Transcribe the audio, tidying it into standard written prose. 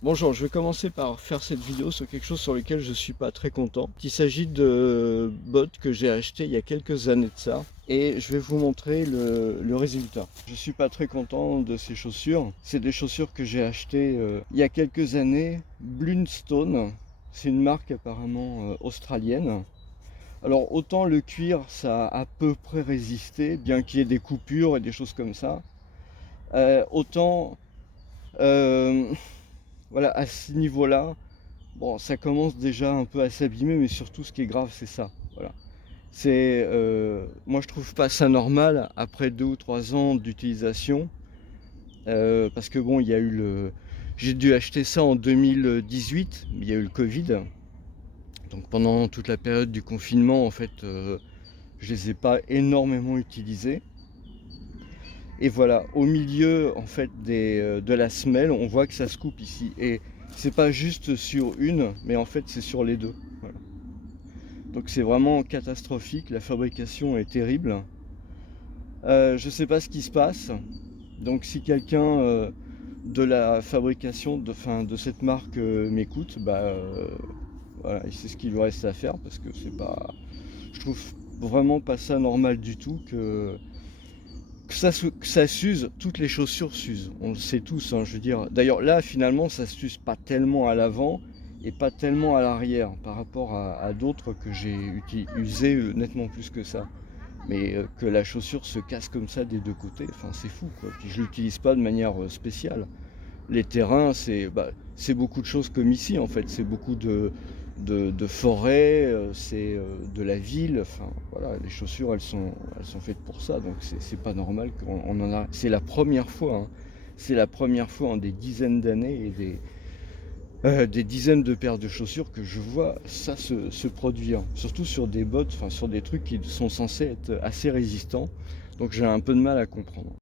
Bonjour, je vais commencer par faire cette vidéo sur quelque chose sur lequel je suis pas très content. Il s'agit de bottes que j'ai achetées il y a quelques années de ça et je vais vous montrer le résultat. Je suis pas très content de ces chaussures. C'est des chaussures que j'ai achetées il y a quelques années. Blundstone, c'est une marque apparemment australienne. Alors autant le cuir ça a à peu près résisté, bien qu'il y ait des coupures et des choses comme ça. Autant euh, voilà, à ce niveau-là, bon, ça commence déjà un peu à s'abîmer, mais surtout ce qui est grave, c'est ça. Voilà. Moi, je trouve pas ça normal après 2 ou 3 ans d'utilisation, parce que bon, il y a eu j'ai dû acheter ça en 2018, mais il y a eu le Covid. Donc pendant toute la période du confinement, en fait, je les ai pas énormément utilisés. Et voilà, au milieu en fait de la semelle, on voit que ça se coupe ici. Et c'est pas juste sur une, mais en fait c'est sur les deux. Voilà. Donc c'est vraiment catastrophique, la fabrication est terrible. Je sais pas ce qui se passe. Donc si quelqu'un de la fabrication de cette marque m'écoute, voilà, c'est ce qu'il lui reste à faire parce que c'est pas. Je trouve vraiment pas ça normal du tout que ça s'use, toutes les chaussures s'usent, on le sait tous, hein, je veux dire. D'ailleurs là finalement ça s'use pas tellement à l'avant et pas tellement à l'arrière par rapport à d'autres que j'ai usé nettement plus que ça. Mais que la chaussure se casse comme ça des deux côtés, enfin c'est fou quoi. Puis je l'utilise pas de manière spéciale. Les terrains, c'est beaucoup de choses comme ici en fait. C'est beaucoup de forêts, c'est de la ville. Enfin voilà, les chaussures elles sont faites pour ça. Donc c'est pas normal qu'on en a. C'est la première fois, hein. C'est la première fois en des dizaines d'années et des dizaines de paires de chaussures que je vois ça se produire. Surtout sur des bottes, enfin sur des trucs qui sont censés être assez résistants. Donc j'ai un peu de mal à comprendre.